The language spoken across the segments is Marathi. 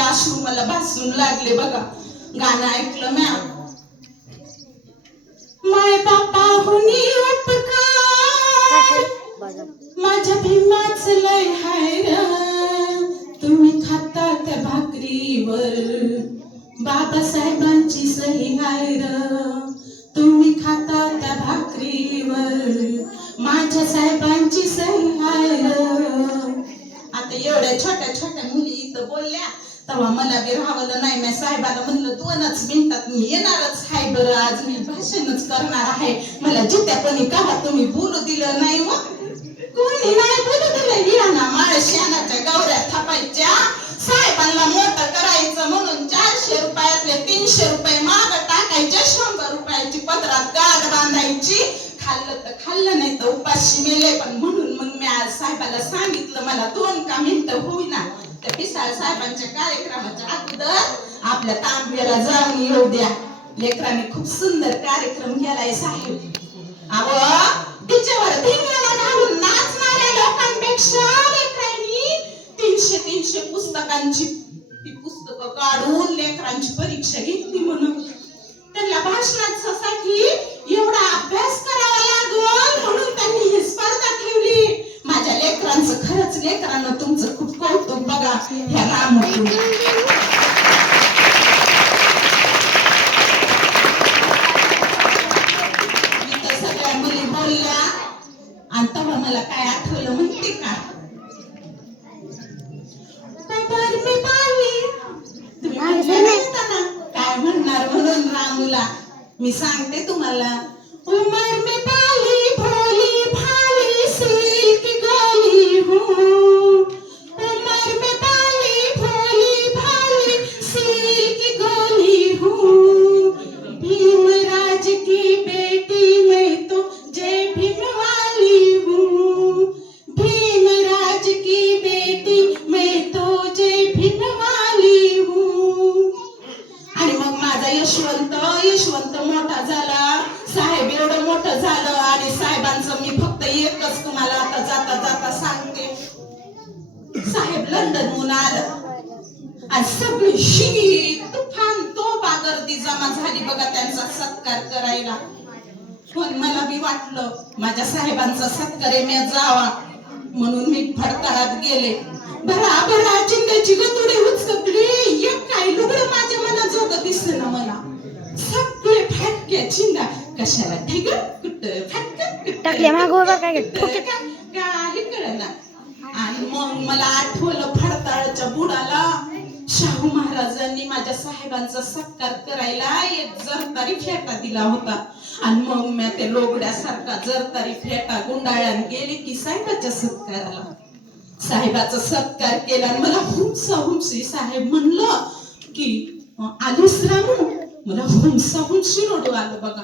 अश्रू मला भासून लागले बघा. गाणं ऐकलं म्या. माय बापा हुनी उपकार माझ्या भीमाच लय हाय र. तुम्ही खाता त्या भाकरीवर बाबासाहेबांची सही हाय र. तुम्ही खाता त्या भाकरीवर माझ्या साहेबांची सही हाय र. आता एवढ्या छोट्या छोट्या मुली इथं बोलल्या तेव्हा मला बी राहवलं नाही. मी साहेबाला म्हणलं 2च मिनिटात मी येणारच आहे बरं. आज मी भाषणच करणार आहे. मला जित्यापणी का तुम्ही बोलू दिलं नाही. मग कोणी नाही बोलू दिलं. विहाना माळशानाच्या गौऱ्या थापायच्या. साहेबांना मोठं करायचं म्हणून 400 रुपयातले 300 रुपये माग टाकायचे. 100 रुपयाची पदरात गाड बांधायची. खाल्लं तर खाल्लं नाही तर उपाशी मेले. पण म्हणून मग मी आज साहेबाला सांगितलं मला 2 का मिनिटं होईना त्या पिसाळ साहेबांच्या कार्यक्रमाच्या अगोदर आपल्या तांब्याला जाऊन येऊ द्या. लेकरांनी खूप सुंदर कार्यक्रम केलाय साहेब. अहो तिच्यावर धिंगाणा घालून नाचणाऱ्या लोकांपेक्षा लेकरांनी 300 पुस्तकांची ती पुस्तकं काढून लेकरांची परीक्षा घेतली. म्हणून त्यांना भाषणासाठी एवढा अभ्यास करावा लागल म्हणून त्यांनी ही स्पर्धा ठेवली. माझ्या लेकरांचं खरंच लेकरांना तुमचं खूप कौतुक बघा. ह्या रामू सगळ्या मुली बोलल्या आणि तेव्हा मला काय आठवलं माहिती का. काय म्हणणार म्हणून रामूला मी सांगते तुम्हाला. उमर में पाली भोली भाली सिल्क गोली हूँ. उमर में पाली भोली भाली सिल्क गोली हूँ. भीमराज की बेटी मैं तो जय भीम वाली हूँ. भीमराज की बेटी मैं तो जय भीम वाली हूँ. आणि मग माझा यशवंत मोठा झाला. साहेब एवढं मोठं झालं आणि साहेबांचं मी फक्त एकच तुम्हाला आता जाता जाता सांगते. साहेब लंडनहून आलं आणि सगळी शीत तुफान तोफा गर्दी जमा झाली बघा त्यांचा सत्कार करायला. पण मला बी वाटलं माझ्या साहेबांचा सत्कार मी जावा म्हणून मी फडतळात गेले. भरा चिंध्याची गतुडी उचकली. एक काही लुगडं माझ्या मनाजोगं दिसलं ना मला. सगळे फाटक्या चिंध्या कशाला ठिगळ कुठं फाटकं टाकल्या मागोवर काय काही कळना. आणि मग मला आठवलं फडताळच्या बुडाला शाहू महाराजांनी माझ्या साहेबांचा सत्कार करायला एक जरतारी फेटा दिला होता. आणि मग मी ते लोगड्यासारखा जरतारी फेटा गुंडाळ्यान गेली की साहेबाच्या सत्काराला. साहेबाचा सत्कार केला आणि मला हुमसी साहेब म्हणलं की आलीस रामू. मला हुमसी रडू आलं बघा.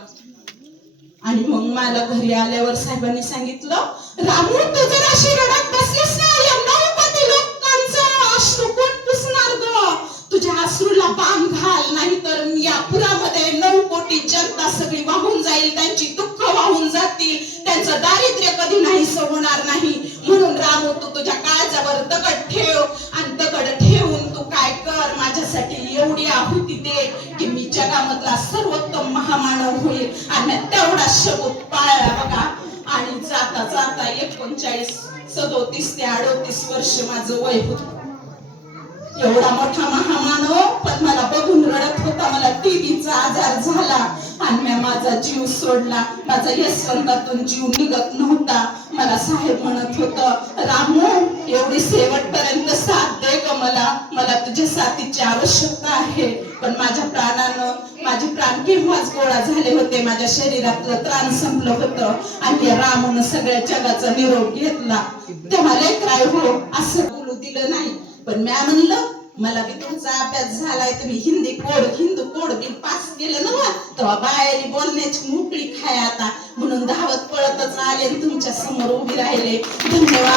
आणि मग मला घरी आल्यावर साहेबांनी सांगितलं रामू तू जर अशी रडत बसलीस ना या 9 कोटी लोकांचं अश्रू कोण पुसणार ग. तुझ्या अश्रूला बाम घाल नाही तर या पुरामध्ये 9 कोटी जनता सगळी वाहून जाईल. त्यांची दुःख वाहून जातील. त्यांचं दारिद्र्य कधी नाहीसं होणार नाही. म्हणून रामू तू तुझ्या काळजावर दगड ठेव आणि दगड ठेवून तू काय कर माझ्यासाठी एवढी आहुती दे की मी जगामधला सर्वोत्तम महामानव होईल. आणि तेवढा शब्द पाळला बघा. आणि जाता जाता 39 37 ते 38 वर्ष माझं वय होतं. एवढा मोठा महामानव पण मला बघून रडत होता. मला टीबीचा आजार झाला आणि मी माझा जीव सोडला. माझा यशवंतातून जीव निघत नव्हता. मला साहेब म्हणत होतं रामू एवढी शेवटपर्यंत साथ दे ग. मला तुझ्या साथीची आवश्यकता आहे. पण माझ्या प्राणानं माझे प्राण केव्हाच गोळा झाले होते. माझ्या शरीरातलं त्राण संपलं होतं आणि रामून सगळ्या जगाचा निरोप घेतला. तेव्हा लेकराय हो असं बोलू दिलं नाही. पण मी म्हणलं मला बी तुमचा अभ्यास झालाय. तुम्ही हिंदू कोड बिल पास केलं ना तेव्हा बाहेर बोलण्याची मोकळी खाय आता. म्हणून धावत पळतच आले तुमच्या समोर उभी राहिले. धन्यवाद.